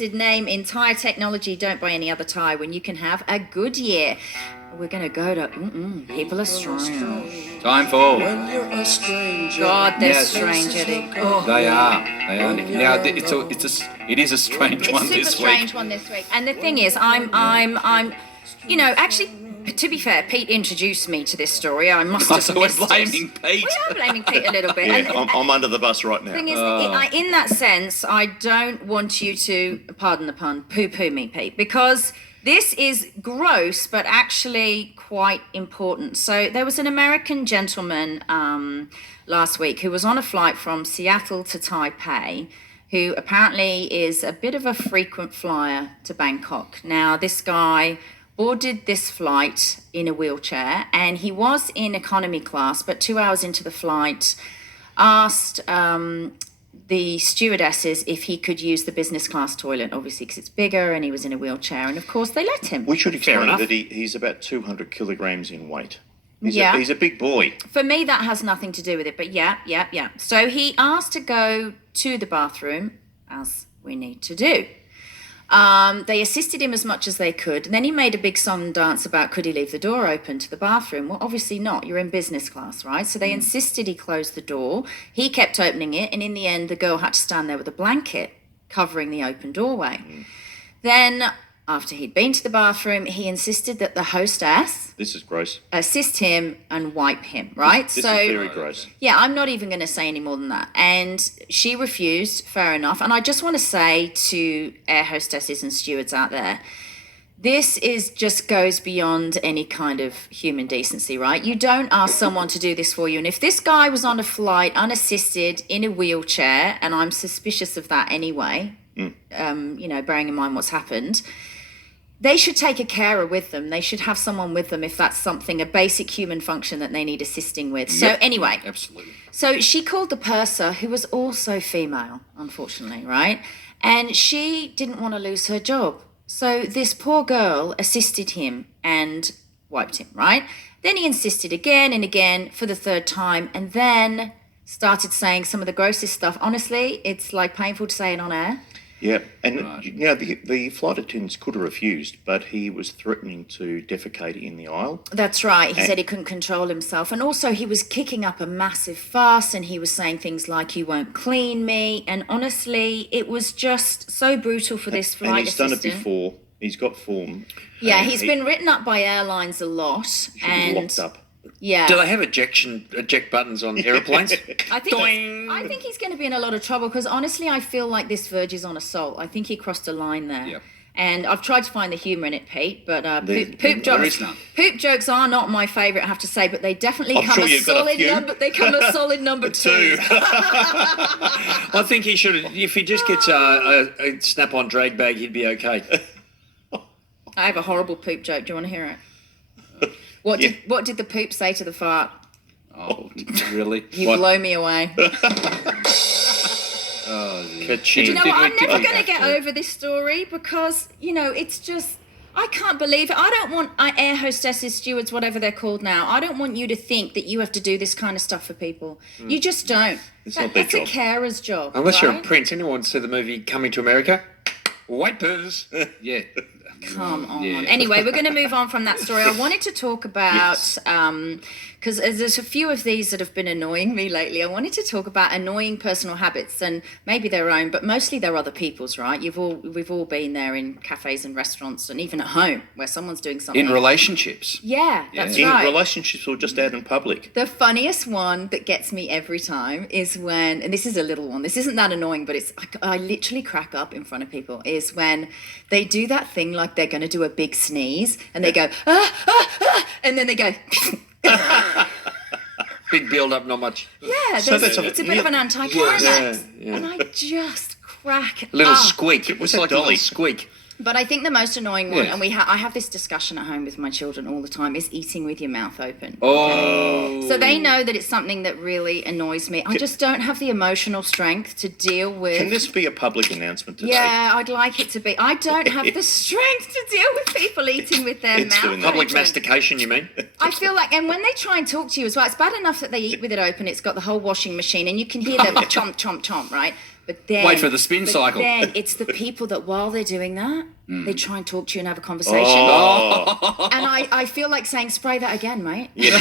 name in tyre technology. Don't buy any other tyre when you can have a good year. We're going to go to People Are Strange. Time for... When you're a stranger. God, they're Yes. strange, Eddie. Oh. They are. Now, it is a strange one It's a super this strange week. one this week. And the thing is, actually, to be fair, Pete introduced me to this story. I must have So we're missed it. blaming Pete. We are blaming Pete a little bit. Yeah, I'm under the bus right now. The thing is, in that sense, I don't want you to, pardon the pun, poo-poo me, Pete, because this is gross, but actually quite important. So there was an American gentleman last week who was on a flight from Seattle to Taipei, who apparently is a bit of a frequent flyer to Bangkok. Now, this guy boarded this flight in a wheelchair, and he was in economy class, but 2 hours into the flight asked the stewardesses if he could use the business class toilet, obviously because it's bigger and he was in a wheelchair, and of course they let him. We should explain enough. that he's about 200 kilograms in weight. He's a big boy. For me, that has nothing to do with it, but yeah. So he asked to go to the bathroom, as we need to do. They assisted him as much as they could, and then he made a big song and dance about could he leave the door open to the bathroom. Well, obviously not. You're in business class, right? So they insisted he close the door. He kept opening it, and in the end, the girl had to stand there with a blanket covering the open doorway. Then, after he'd been to the bathroom, he insisted that the hostess This is gross. assist him and wipe him, right? This is very gross. Yeah, I'm not even going to say any more than that. And she refused, fair enough. And I just want to say to air hostesses and stewards out there, this just goes beyond any kind of human decency, right? You don't ask someone to do this for you. And if this guy was on a flight, unassisted, in a wheelchair, and I'm suspicious of that anyway, bearing in mind what's happened, they should take a carer with them. They should have someone with them if that's something, a basic human function that they need assisting with. So anyway, Absolutely. so she called the purser, who was also female, unfortunately, right? And she didn't want to lose her job. So this poor girl assisted him and wiped him, right? Then he insisted again and again for the third time, and then started saying some of the grossest stuff. Honestly, it's like painful to say it on air. Yeah, and the flight attendants could have refused, but he was threatening to defecate in the aisle. That's right. He said he couldn't control himself. And also he was kicking up a massive fuss, and he was saying things like, you won't clean me. And honestly, it was just so brutal for this flight And he's assistant. done it before. He's got form. Yeah, he's been written up by airlines a lot. Should be And locked up. yeah. Do they have eject buttons on aeroplanes? I think he's going to be in a lot of trouble because honestly, I feel like this verges on assault. I think he crossed a line there. Yep. And I've tried to find the humour in it, Pete, but poop there jokes. is none. Poop jokes are not my favourite, I have to say, but they definitely I'm come sure a you've got a solid few. number. They come a solid number two. I think he should. If he just gets a snap-on drag bag, he'd be okay. I have a horrible poop joke. Do you want to hear it? What did the poop say to the fart? Oh, really? You blow me away. Ka-ching. Do you know what? I'm never going to get over this story because, it's just, I can't believe it. I don't want air hostesses, stewards, whatever they're called now. I don't want you to think that you have to do this kind of stuff for people. You just don't. It's not their That's a job. carer's job. Unless you're a right? prince. Anyone see the movie Coming to America? Wipers. Yeah. Come on. Yeah. Anyway, we're going to move on from that story. I wanted to talk about, because there's a few of these that have been annoying me lately. I wanted to talk about annoying personal habits, and maybe their own, but mostly they're other people's, right? We've all been there in cafes and restaurants and even at home where someone's doing something. In relationships. Yeah, that's In right. relationships or just out in public. The funniest one that gets me every time is when, and this is a little one, this isn't that annoying, but I literally crack up in front of people, is when they do that thing like they're going to do a big sneeze and they go, and then they go, Big build-up, not much. yeah, So it's a bit of an anticlimax. Yeah. And I just crack A little up. squeak. It was that like a dolly? little squeak. But I think the most annoying one, Yeah. and I have this discussion at home with my children all the time, is eating with your mouth open. Oh. So they know that it's something that really annoys me. I just don't have the emotional strength to deal with. Can this be a public announcement today? Yeah, I'd like it to be. I don't have the strength to deal with people eating with their It's mouth doing that. Public open. mastication, you mean? I feel like, and when they try and talk to you as well, it's bad enough that they eat with it open. It's got the whole washing machine, and you can hear them chomp, chomp, chomp, right? But then, Wait for the spin cycle. Then it's the people that while they're doing that, they try and talk to you and have a conversation. Oh. And I feel like saying, spray that again, mate. Yeah.